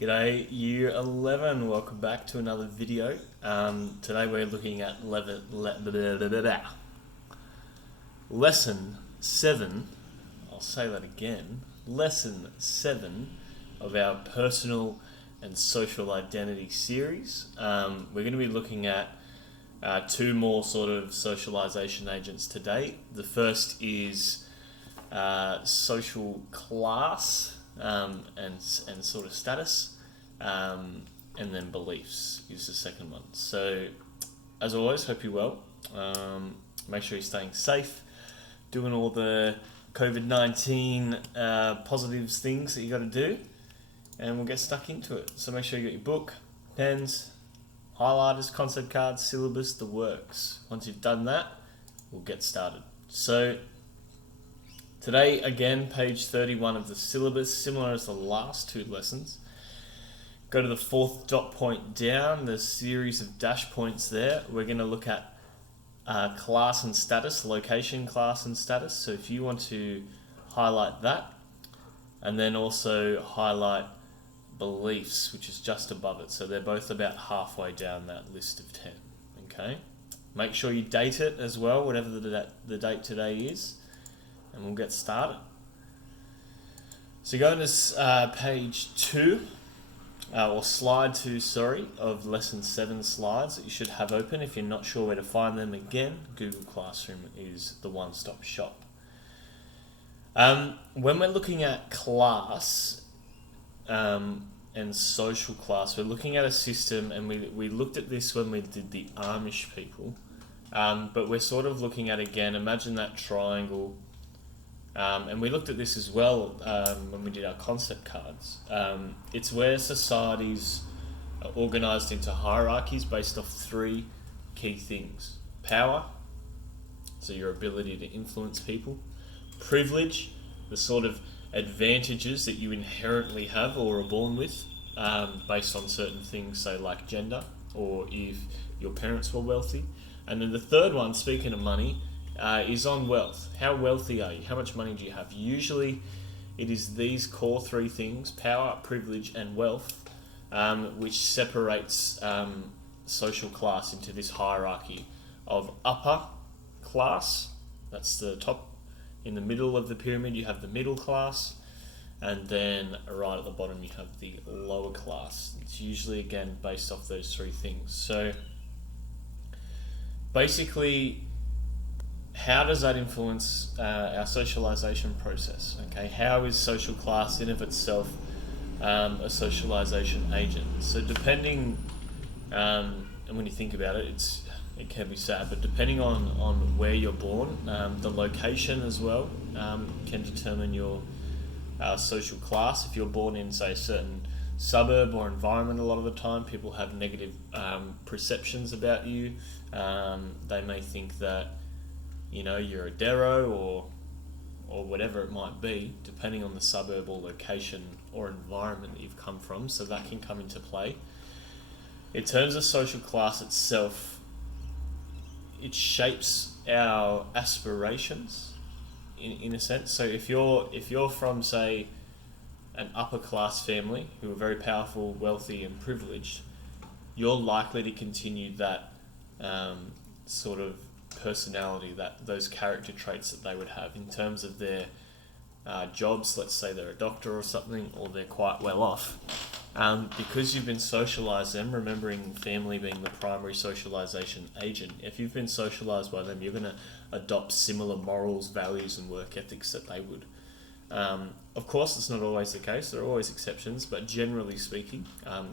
G'day, Year 11. Welcome back to another video. Today we're looking at Lesson 7. I'll say that again. Lesson 7 of our Personal and Social Identity series. We're going to be looking at two more sort of socialization agents today. The first is social class and sort of status, and then beliefs is the second one. So, as always, hope you're well. Make sure you're staying safe, doing all the COVID-19 positives things that you got to do, and we'll get stuck into it. So make sure you got your book, pens, highlighters, concept cards, syllabus, the works. Once you've done that, we'll get started. So today, again, page 31 of the syllabus, similar as the last two lessons. Go to the fourth dot point down, the series of dash points there. We're going to look at class and status, location, class and status. So if you want to highlight that, and then also highlight beliefs, which is just above it. So they're both about halfway down that list of 10. Okay. Make sure you date it as well, whatever the date today is, and we'll get started. So go to page 2, or slide 2, sorry, of lesson 7 slides that you should have open. If you're not sure where to find them, again, Google Classroom is the one-stop shop. When we're looking at class and social class, we're looking at a system, and we looked at this when we did the Amish people, but we're sort of looking at, again, imagine that triangle. And we looked at this as well when we did our concept cards. It's where societies are organised into hierarchies based off 3 key things. Power, so your ability to influence people. Privilege, the sort of advantages that you inherently have or are born with based on certain things, say like gender, or if your parents were wealthy. And then the third one, speaking of money, is on wealth. How wealthy are you? How much money do you have? Usually it is these core 3 things, power, privilege and wealth, which separates social class into this hierarchy of upper class. That's the top. In the middle of the pyramid you have the middle class, and then right at the bottom you have the lower class. It's usually, again, based off those 3 things. So basically, how does that influence our socialization process? Okay, how is social class in of itself a socialization agent? So depending, and when you think about it, it can be sad, but depending on where you're born, the location as well can determine your social class. If you're born in, say, a certain suburb or environment, a lot of the time people have negative perceptions about you. They may think that you're a dero or whatever it might be, depending on the suburb or location or environment that you've come from. So that can come into play. In terms of social class itself, it shapes our aspirations in a sense. So if you're from, say, an upper class family who are very powerful, wealthy and privileged, you're likely to continue that sort of personality, those character traits that they would have in terms of their jobs. Let's say they're a doctor or something, or they're quite well off. Because you've been socialised them, remembering family being the primary socialisation agent, if you've been socialised by them, you're going to adopt similar morals, values and work ethics that they would. Of course, it's not always the case. There are always exceptions, but generally speaking,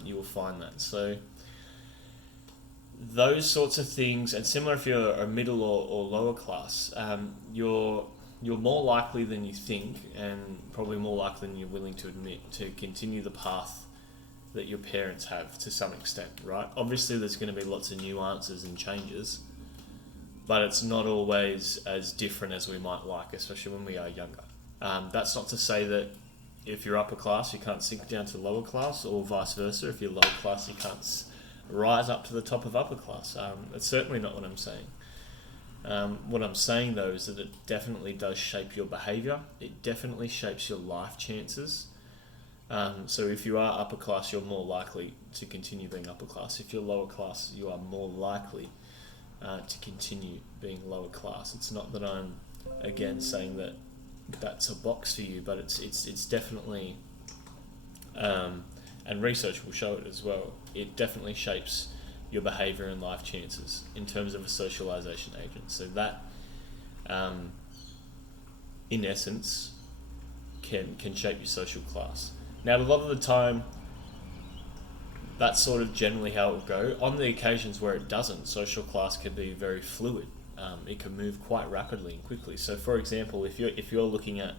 you will find that. So those sorts of things, and similar if you're a middle or lower class, you're more likely than you think, and probably more likely than you're willing to admit, to continue the path that your parents have to some extent, right? Obviously there's going to be lots of nuances and changes, but it's not always as different as we might like, especially when we are younger. That's not to say that if you're upper class you can't sink down to lower class, or vice versa. If you're lower class you can't rise up to the top of upper class. That's certainly not what I'm saying. What I'm saying though is that it definitely does shape your behaviour. It definitely shapes your life chances. So if you are upper class, you're more likely to continue being upper class. If you're lower class, you are more likely to continue being lower class. It's not that I'm, again, saying that that's a box for you, but it's definitely, and research will show it as well, it definitely shapes your behaviour and life chances in terms of a socialisation agent. So that, in essence, can shape your social class. Now, a lot of the time, that's sort of generally how it will go. On the occasions where it doesn't, social class can be very fluid. It can move quite rapidly and quickly. So, for example, if you're looking at,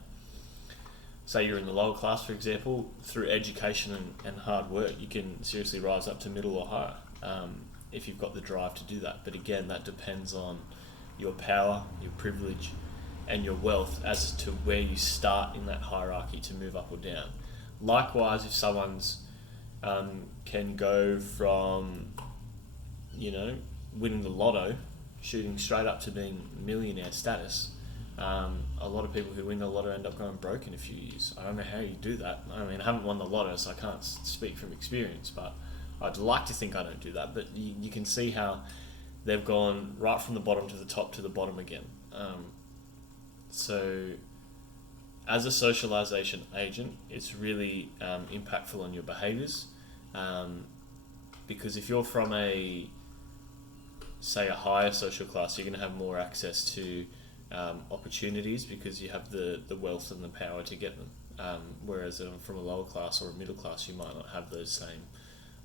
say you're in the lower class, for example, through education and hard work, you can seriously rise up to middle or higher if you've got the drive to do that. But again, that depends on your power, your privilege, and your wealth as to where you start in that hierarchy to move up or down. Likewise, if someone's can go from, winning the lotto, shooting straight up to being millionaire status. A lot of people who win the lotto end up going broke in a few years. I don't know how you do that. I mean, I haven't won the lotto, so I can't speak from experience, but I'd like to think I don't do that. But you can see how they've gone right from the bottom to the top to the bottom again. So as a socialization agent, it's really impactful on your behaviors, because if you're from a higher social class, you're going to have more access to opportunities because you have the wealth and the power to get them, whereas from a lower class or a middle class, you might not have those same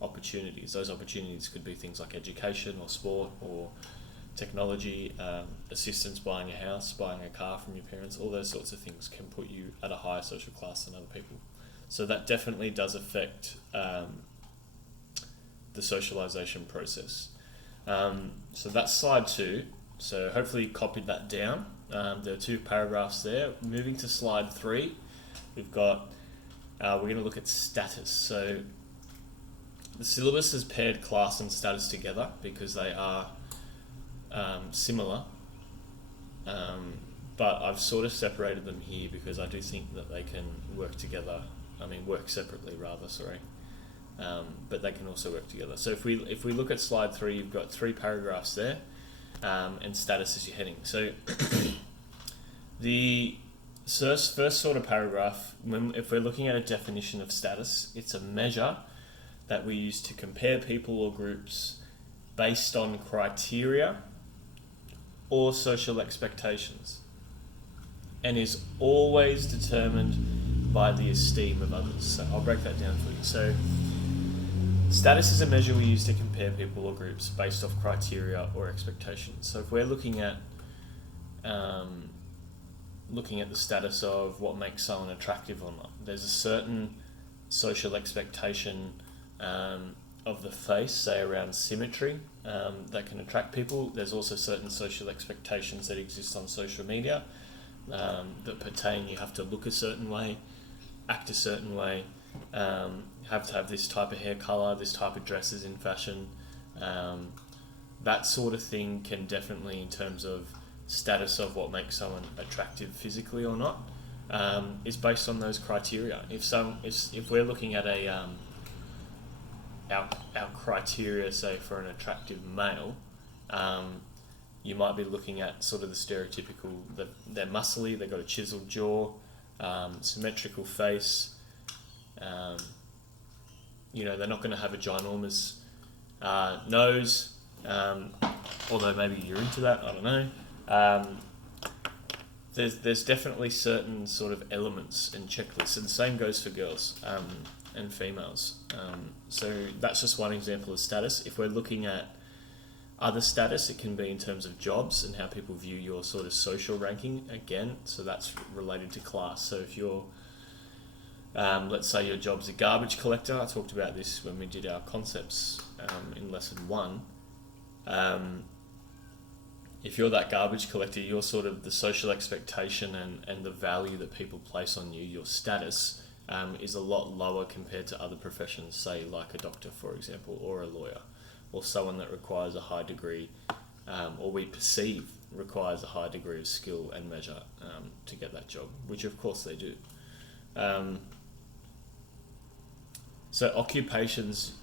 opportunities. Those opportunities could be things like education or sport or technology, assistance buying a house, buying a car from your parents. All those sorts of things can put you at a higher social class than other people. So that definitely does affect the socialization process. So that's slide 2. So hopefully you copied that down. There are 2 paragraphs there. Moving to slide 3, we've got, we're going to look at status. So the syllabus has paired class and status together because they are similar, but I've sort of separated them here because I do think that they can work together. Work separately rather, sorry. But they can also work together. So if we look at slide 3, you've got 3 paragraphs there, and status is your heading. So the first sort of paragraph, if we're looking at a definition of status, it's a measure that we use to compare people or groups based on criteria or social expectations, and is always determined by the esteem of others. So I'll break that down for you. So status is a measure we use to compare people or groups based off criteria or expectations. So if we're looking at the status of what makes someone attractive or not, there's a certain social expectation of the face, say around symmetry, that can attract people. There's also certain social expectations that exist on social media that pertain, you have to look a certain way, act a certain way, have to have this type of hair colour, this type of dresses in fashion. That sort of thing can definitely, in terms of status of what makes someone attractive physically or not, is based on those criteria. If we're looking at our criteria, say for an attractive male, you might be looking at sort of the stereotypical, they're muscly, they've got a chiseled jaw, symmetrical face, they're not going to have a ginormous nose, although maybe you're into that, I don't know. There's definitely certain sort of elements and checklists, and the same goes for girls and females. So that's just one example of status. If we're looking at other status, it can be in terms of jobs and how people view your sort of social ranking again. So that's related to class. So if you're, let's say your job's a garbage collector. I talked about this when we did our concepts in lesson 1. If you're that garbage collector, you're sort of the social expectation and the value that people place on you, your status, is a lot lower compared to other professions, say like a doctor, for example, or a lawyer, or someone that requires a high degree, or we perceive requires a high degree of skill and measure to get that job, which of course they do. So occupation's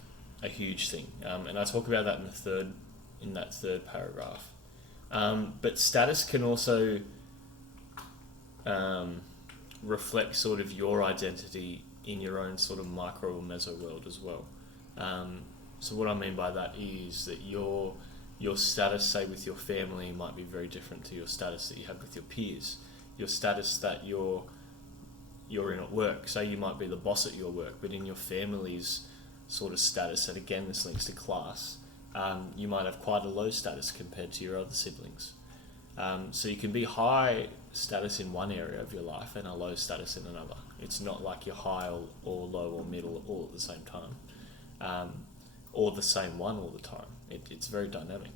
a huge thing, and I talk about that in that third paragraph. But status can also reflect sort of your identity in your own sort of micro or meso world as well. So what I mean by that is that your status, say with your family, might be very different to your status that you have with your peers. Your status that you're in at work, say you might be the boss at your work, but in your family's sort of status, and again this links to class, you might have quite a low status compared to your other siblings. So you can be high status in one area of your life and a low status in another. It's not like you're high or low or middle all at the same time, or the same one all the time. It's very dynamic.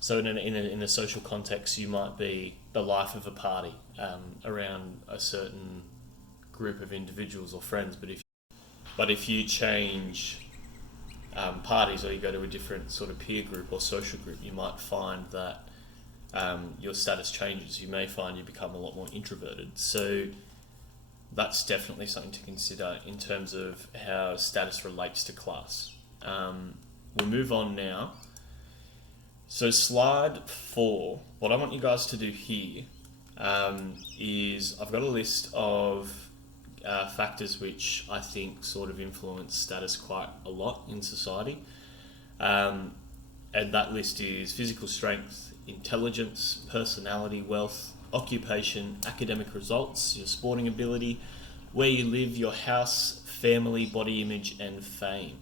So in a social context, you might be the life of a party around a certain group of individuals or friends, but if you change parties, or you go to a different sort of peer group or social group, you might find that your status changes. You may find you become a lot more introverted. So that's definitely something to consider in terms of how status relates to class. We'll move on now. So slide 4, what I want you guys to do here is I've got a list of factors which I think sort of influence status quite a lot in society. And that list is physical strength, intelligence, personality, wealth, occupation, academic results, your sporting ability, where you live, your house, family, body image, and fame.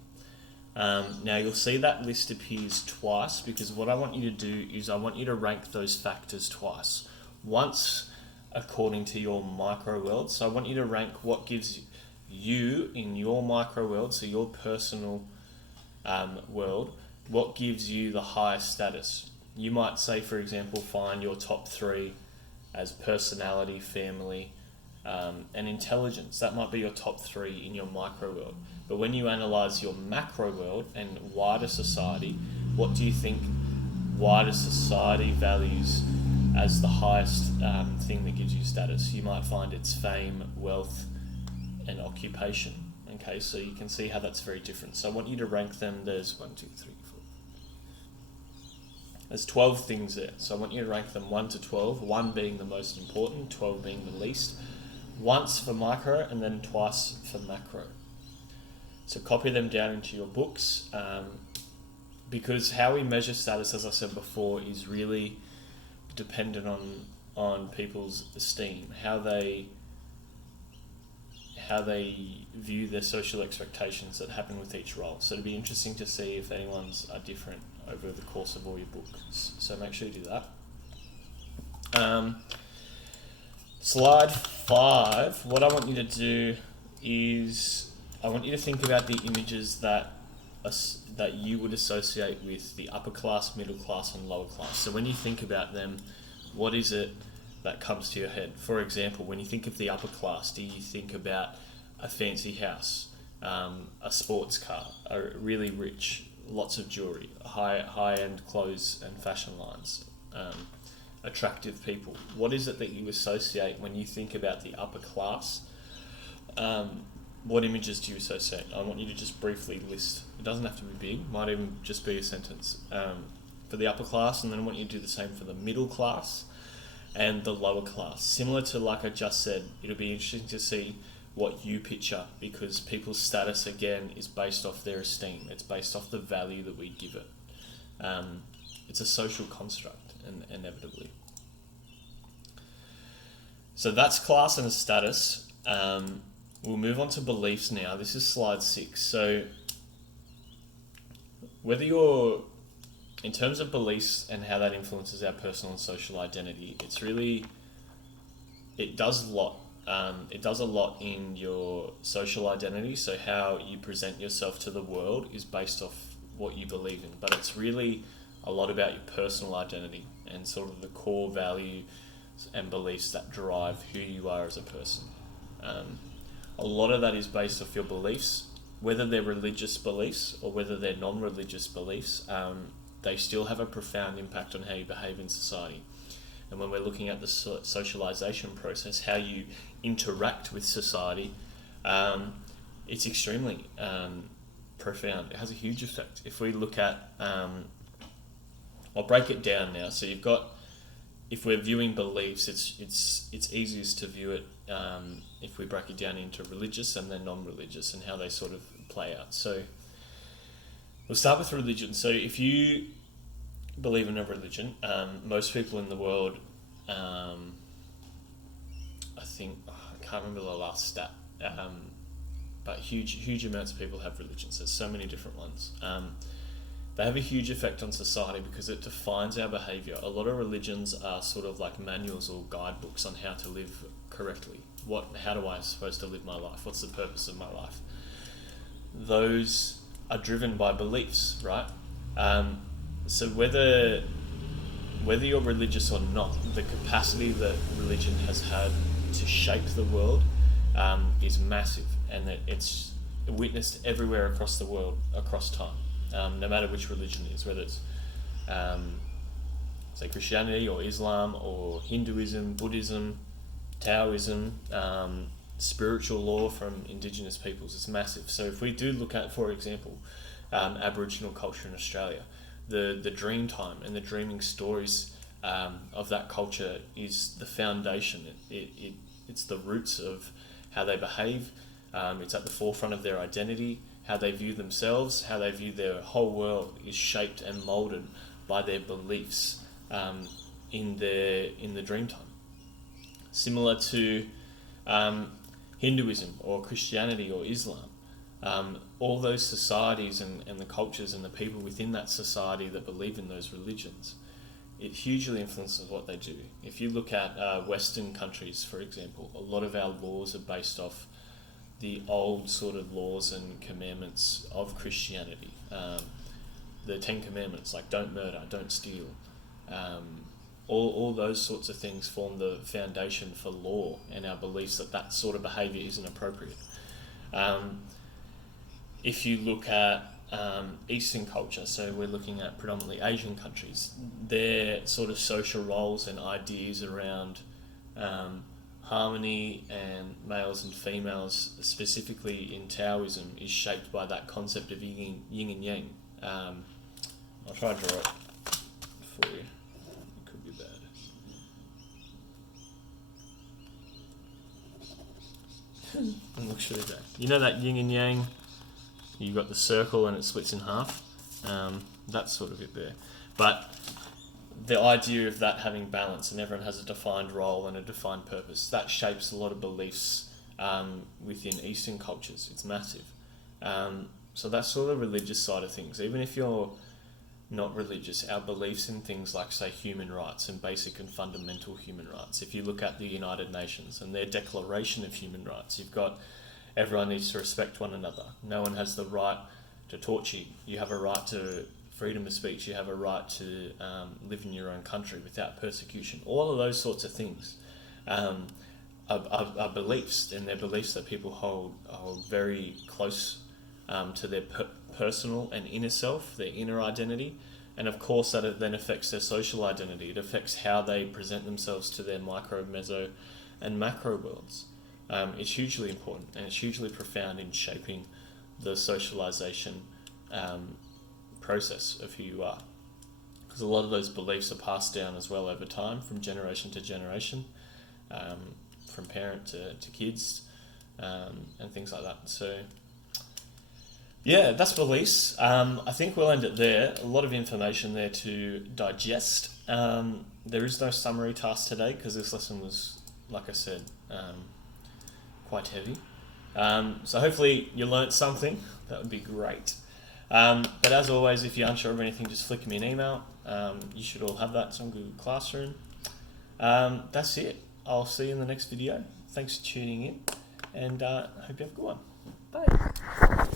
Now you'll see that list appears twice, because what I want you to do is I want you to rank those factors twice. Once according to your micro world. So I want you to rank what gives you in your micro world, so your personal world, what gives you the highest status. You might say, for example, find your top 3 as personality, family, and intelligence. That might be your top 3 in your micro world. But when you analyze your macro world and wider society, what do you think wider society values as the highest thing that gives you status? You might find it's fame, wealth, and occupation. Okay, so you can see how that's very different. So I want you to rank them. There's 1, 2, 3, 4. There's 12 things there. So I want you to rank them 1 to 12, 1 being the most important, 12 being the least. Once for micro and then twice for macro. So copy them down into your books, because how we measure status, as I said before, is really dependent on people's esteem, how they view their social expectations that happen with each role. So it'd be interesting to see if anyone's are different over the course of all your books. So make sure you do that. Slide 5, what I want you to do is I want you to think about the images that you would associate with the upper class, middle class, and lower class. So when you think about them, what is it that comes to your head? For example, when you think of the upper class, do you think about a fancy house, a sports car, a really rich, lots of jewelry, high-end clothes and fashion lines, attractive people? What is it that you associate when you think about the upper class? What images do you associate? I want you to just briefly list. It doesn't have to be big, might even just be a sentence. For the upper class, and then I want you to do the same for the middle class and the lower class. Similar to like I just said, it'll be interesting to see what you picture, because people's status, again, is based off their esteem. It's based off the value that we give it. It's a social construct, inevitably. So that's class and status. We'll move on to beliefs now. This is slide 6. So whether you're, in terms of beliefs and how that influences our personal and social identity, it does a lot. It does a lot in your social identity. So how you present yourself to the world is based off what you believe in. But it's really a lot about your personal identity and sort of the core values and beliefs that drive who you are as a person. A lot of that is based off your beliefs, whether they're religious beliefs or whether they're non-religious beliefs. They still have a profound impact on how you behave in society. And when we're looking at the socialization process, how you interact with society, it's extremely profound. It has a huge effect. If we look at, I'll break it down now. So you've got, if we're viewing beliefs, it's easiest to view it if we break it down into religious and then non-religious and how they sort of play out. So we'll start with religion. So if you believe in a religion, most people in the world, I think, I can't remember the last stat, but huge amounts of people have religions. There's so many different ones. They have a huge effect on society because it defines our behaviour. A lot of religions are sort of like manuals or guidebooks on how to live correctly. How do I supposed to live my life? What's the purpose of my life? Those are driven by beliefs, right? So whether you're religious or not, the capacity that religion has had to shape the world is massive, and that it's witnessed everywhere across the world, across time, no matter which religion it is, whether it's say Christianity or Islam or Hinduism, Buddhism, Taoism, spiritual law from indigenous peoples. It's massive. So if we do look at, for example, Aboriginal culture in Australia, the dream time and the dreaming stories of that culture is the foundation. It's the roots of how they behave. It's at the forefront of their identity. How they view themselves, how they view their whole world is shaped and moulded by their beliefs in the dream time. Similar to Hinduism or Christianity or Islam, all those societies and the cultures and the people within that society that believe in those religions, it hugely influences what they do. If you look at Western countries, for example, a lot of our laws are based off the old sort of laws and commandments of Christianity. The 10 Commandments, like don't murder, don't steal. All those sorts of things form the foundation for law and our beliefs that sort of behaviour isn't appropriate. If you look at Eastern culture, so we're looking at predominantly Asian countries, their sort of social roles and ideas around harmony and males and females, specifically in Taoism, is shaped by that concept of yin and yang. I'll try and draw it for you. It could be bad. And look through that. You know that yin and yang? You've got the circle and it splits in half. That's sort of it there. But the idea of that having balance and everyone has a defined role and a defined purpose, that shapes a lot of beliefs within Eastern cultures. It's massive. So that's sort of the religious side of things. Even if you're not religious, our beliefs in things like, say, human rights and basic and fundamental human rights. If you look at the United Nations and their Declaration of Human Rights, you've got everyone needs to respect one another. No one has the right to torture you. You have a right to freedom of speech. You have a right to live in your own country without persecution. All of those sorts of things are beliefs, and they're beliefs that people hold very close to their personal and inner self, their inner identity. And of course that then affects their social identity. It affects how they present themselves to their micro, meso and macro worlds. It's hugely important and it's hugely profound in shaping the socialization process of who you are. Because a lot of those beliefs are passed down as well over time from generation to generation, from parent to kids, and things like that. So yeah, that's beliefs. I think we'll end it there. A lot of information there to digest. There is no summary task today because this lesson was, like I said, quite heavy. So hopefully you learnt something. That would be great. But as always, if you're unsure of anything, just flick me an email. You should all have that. It's on Google Classroom. That's it. I'll see you in the next video. Thanks for tuning in, and hope you have a good one. Bye.